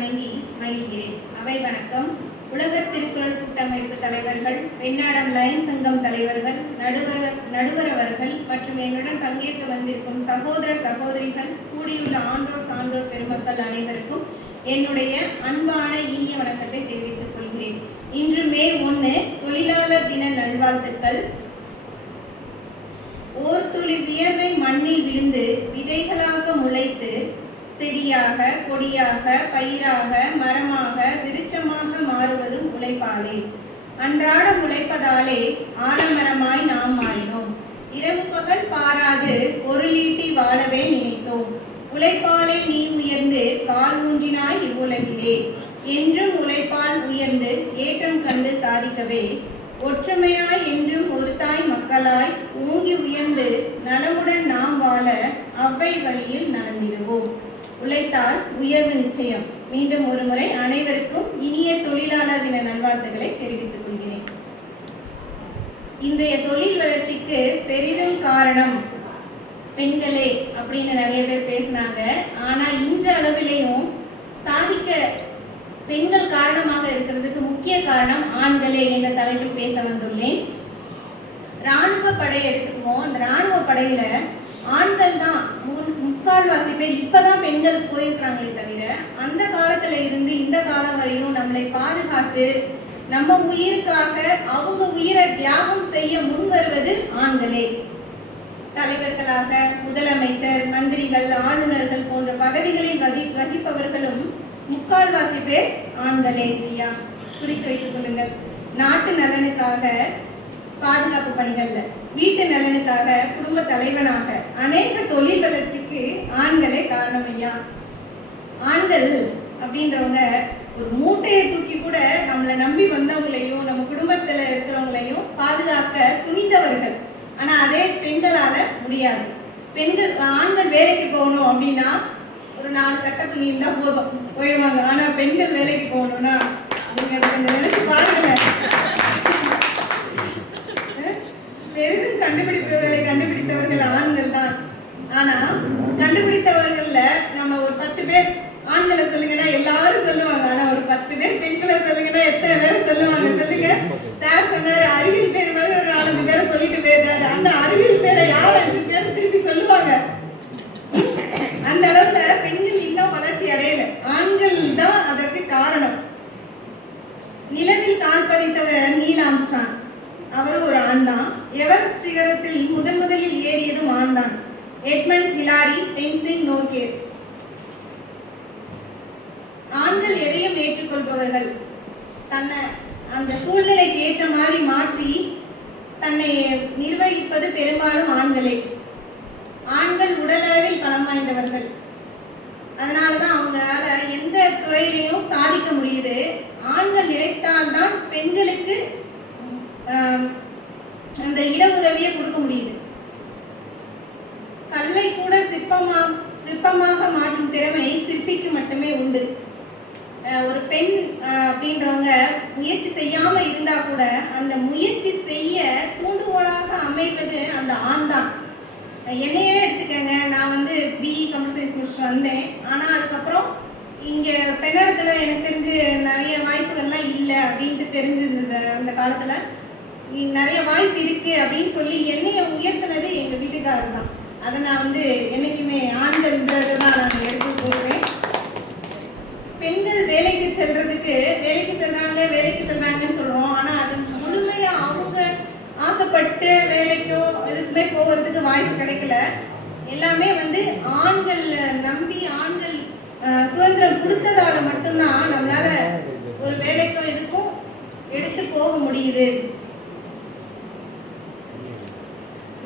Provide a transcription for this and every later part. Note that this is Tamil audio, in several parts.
வணங்கி மகிழ்கிறேன். அவை வணக்கம். உலகத் திருக்குறள் கூட்டமைப்பு தலைவர்கள் வெண்ணாடம் லயன் சங்கம் தலைவர்கள் நடுவர் நடுவர் அவர்கள் மற்றும் என்னுடன் பங்கேற்க வந்திருக்கும் சகோதர சகோதரிகள் கூடியுள்ள ஆன்றோர் சான்றோர் பெருமக்கள் அனைவருக்கும் என்னுடைய அன்பான இனிய வணக்கத்தை தெரிவித்துக் கொள்கிறேன். இன்று மே ஒன்று தொழிலாளர் தின நல்வாழ்த்துக்கள். ஓர் துளி வியர்வை மண்ணில் விழுந்து விதைகளாக முளைத்து செடியாக கொடியாக பயிராக மரமாக விருட்சமாக மாறுவதும் உழைப்பாளே அன்றாடம் உழைப்பதாலே ஆலமரமாய் நாம் மாறினோம். இரவு பகல் பாராது ஒரு லீட்டி வாழவே நினைத்தோம். உழைப்பாலே நீ உயர்ந்து கால் ஊன்றினாய் இவ்வுலகிலே. என்றும் உழைப்பால் உயர்ந்து ஏற்றம் கண்டு சாதிக்கவே. ஒற்றுமையாய் என்றும் ஒரு தாய் மக்களாய் ஓங்கி உயர்ந்து நலமுடன் நாம் வாழ அவ்வை வழியில் நடந்திடுவோம். உழைத்தால் உயர்வு நிச்சயம். மீண்டும் ஒரு முறை அனைவருக்கும் இனிய தொழிலாளர் தின நல்வாழ்த்துக்களை தெரிவித்துக் கொள்கிறேன். இன்றைய தொழில் வளர்ச்சிக்கு பெரிதும் காரணம் பெண்களே அப்படின்னு நிறைய பேர் பேசினாங்க. ஆனா இன்ற அளவிலையும் சாதிக்க பெண்கள் காரணமாக இருக்கிறதுக்கு முக்கிய காரணம் ஆண்களே என்ற தலைப்பில் பேச வந்துள்ளேன். ராணுவ படை எடுத்துக்குவோம். அந்த ராணுவ படையில ஆண்கள் தான் முக்கால்வாசி பேர் இப்பதான் பெண்கள் போயிருக்கிறாங்களே தவிர அந்த காலத்துல இருந்து இந்த காலம் வரையும் நம்மளை பாதுகாத்து நம்ம உயிருக்காக அவங்க உயிரை தியாகம் செய்ய முன் வருவது ஆண்களே. தலைவர்களாக முதலமைச்சர் மந்திரிகள் ஆளுநர்கள் போன்ற பதவிகளில் வகி வகிப்பவர்களும் முக்கால்வாசி பேர் ஆண்களே ஐயா. குறித்து வைத்துக் கொள்ளுங்கள். நாட்டு நலனுக்காக பாதுகாப்பு பணிகள்ல. வீட்டு நலனுக்காக குடும்ப தலைவனாக அநேக தொழில் வளர்ச்சிக்கு ஆண்களே காரணம் ஐயா. ஆண்கள் அப்படின்றவங்க ஒரு மூட்டையை தூக்கி கூட நம்மளை நம்பி வந்தவங்களையும் நம்ம குடும்பத்துல இருக்கிறவங்களையும் பாதுகாக்க துணிந்தவர்கள். ஆனா அதே பெண்களால முடியாது. பெண்கள் ஆண்கள் வேலைக்கு போகணும் அப்படின்னா ஒரு நாலு சட்ட துணி இருந்தால் போதும். போயிடுவாங்க. ஆனால் பெண்கள் வேலைக்கு போகணும்னா நீங்கள் நினைச்சு பாருங்களேன். பெரிதும் கண்டுபிடிப்புகளை கண்டுபிடித்தவர்கள் ஆண்கள் தான். ஆனா கண்டுபிடித்தவர்கள்ல நம்ம ஒரு பத்து பேர் ஆண்களை சொல்லுங்கன்னா எல்லாரும் சொல்லுவாங்க. ஆனா ஒரு பத்து பேர் பெண்களை சொல்லுங்கன்னா எத்தனை பேர் சொல்லுவாங்க சொல்லுங்க. சார் சொன்னாரு அறிவியல் பேர் மாதிரி ஒரு நாலஞ்சு பேரை சொல்லிட்டு போயிடுறாரு. அந்த அறிவியல் பேரை யார் அஞ்சு பேர் திருப்பி சொல்லுவாங்க? அந்த அளவுல பெண்கள் இன்னும் வளர்ச்சி அடையல. ஆண்கள் தான் அதற்கு காரணம். நிலவில் கால் பதித்தவர் நீல் ஆம்ஸ்ட்ராங். அவரும் ஒரு ஆண் தான். எவரெஸ்ட் சிகரத்தில் முதன் முதலில் ஏறியதும் மான்தான் எட்மண்ட் ஹிலாரி பென்சிங் நோர்கேர் ஆண்கள் எதையும் ஏற்றுக்கொள்பவர்கள். தன்னை அந்த சூழ்நிலைக்கு ஏற்ற மாதிரி மாற்றி தன்னை நிர்வகிப்பது பெரும்பாலும் ஆண்களே. ஆண்கள் உடலளவில் பலம் வாய்ந்தவர்கள். அதனாலதான் அவங்களால எந்த துறையிலையும் சாதிக்க முடியுது. ஆண்கள் நிலைத்தால்தான் பெண்களுக்கு அந்த இட உதவியை கொடுக்க முடியுது. கல்லை கூட சிற்பமா சிற்பமாக மாற்றும் திறமை சிற்பிக்கு மட்டுமே உண்டு. ஒரு பெண் அப்படின்றவங்க முயற்சி செய்யாம இருந்தா கூட அந்த முயற்சி செய்ய தூண்டுகோலாக அமைவது அந்த ஆண் தான். என்னையே எடுத்துக்கங்க நான் வந்து பிஇ கம்ப்யூட்டர் சயின்ஸ் முடிச்சுட்டு வந்தேன். ஆனா அதுக்கப்புறம் இங்க பெண்ணடத்தில் எனக்கு தெரிஞ்சு நிறைய வாய்ப்புகள்லாம் இல்லை அப்படின்ட்டு தெரிஞ்சிருந்தது அந்த காலத்துல. நிறைய வாய்ப்பு இருக்கு அப்படின்னு சொல்லி என்னைய உயர்த்தினது எங்க வீட்டுக்காரர் தான். அதை நான் வந்து என்னைக்குமே ஆண்கள்ன்றது தான் நான் எடுத்து போடுவேன். பெண்கள் வேலைக்கு செல்றதுக்கு வேலைக்கு செல்றாங்க வேலைக்கு செல்றாங்கன்னு சொல்றோம். ஆனா அது முழுமையா அவங்க ஆசைப்பட்டு வேலைக்கோ எதுக்குமே போகிறதுக்கு வாய்ப்பு கிடைக்கல. எல்லாமே வந்து ஆண்கள் நம்பி ஆண்கள் சுதந்திரம் கொடுத்ததால மட்டும்தான் நம்மளால ஒரு வேலைக்கோ இதுக்கும் எடுத்து போக முடியுது.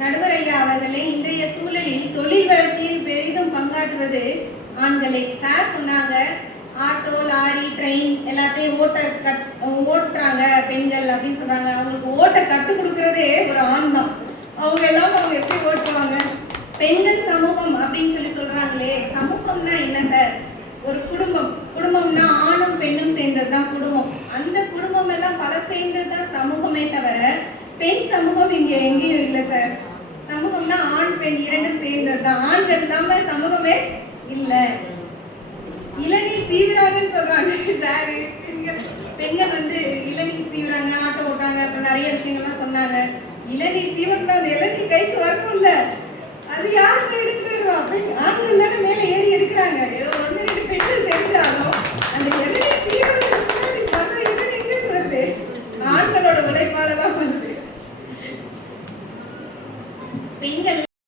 நடுவர் ஐயா அவர்களே இன்றைய சூழலில் தொழில் வளர்ச்சியில் பெரிதும் பங்காற்றுவது ஆண்களே. சார் சொன்னாங்க ஆட்டோ லாரி ட்ரெயின் எல்லாத்தையும் ஓட்ட கட் ஓட்டுறாங்க பெண்கள் அப்படின்னு சொல்றாங்க. அவங்களுக்கு ஓட்ட கற்றுக் கொடுக்கறதே ஒரு ஆண் தான். அவங்க எல்லாம் அவங்க எப்படி ஓட்டுவாங்க? பெண்கள் சமூகம் அப்படின்னு சொல்லி சொல்றாங்களே. சமூகம்னா என்ன சார்? ஒரு குடும்பம். குடும்பம்னா ஆணும் பெண்ணும் சேர்ந்தது தான் குடும்பம். அந்த குடும்பம் எல்லாம் பல சேர்ந்தது தான் சமூகமே தவிர பெண் சமூகம் இங்கே எங்கேயும் இல்லை சார். அப்படின்னா ஆண் பெண் இரண்டும் சேர்ந்தது தான் ஆண்கள் இல்லாம சமூகமே இல்ல. இளநீர் சீவிரா சொல்றாங்க. சார் பெண்கள் வந்து இளநீர் சீவுறாங்க ஆட்டோ ஓட்டுறாங்க அப்புறம் நிறைய விஷயங்கள்லாம் சொன்னாங்க. இளநீர் சீவணும்னா அந்த இளநீர் கைக்கு வரணும்ல. அது யார் எடுத்துட்டு வருவா? ஆண்கள் தானே மேல ஏறி எடுக்கிறாங்க. ஏதோ ஒன்று ரெண்டு பெண்கள் தெரிஞ்சாலும்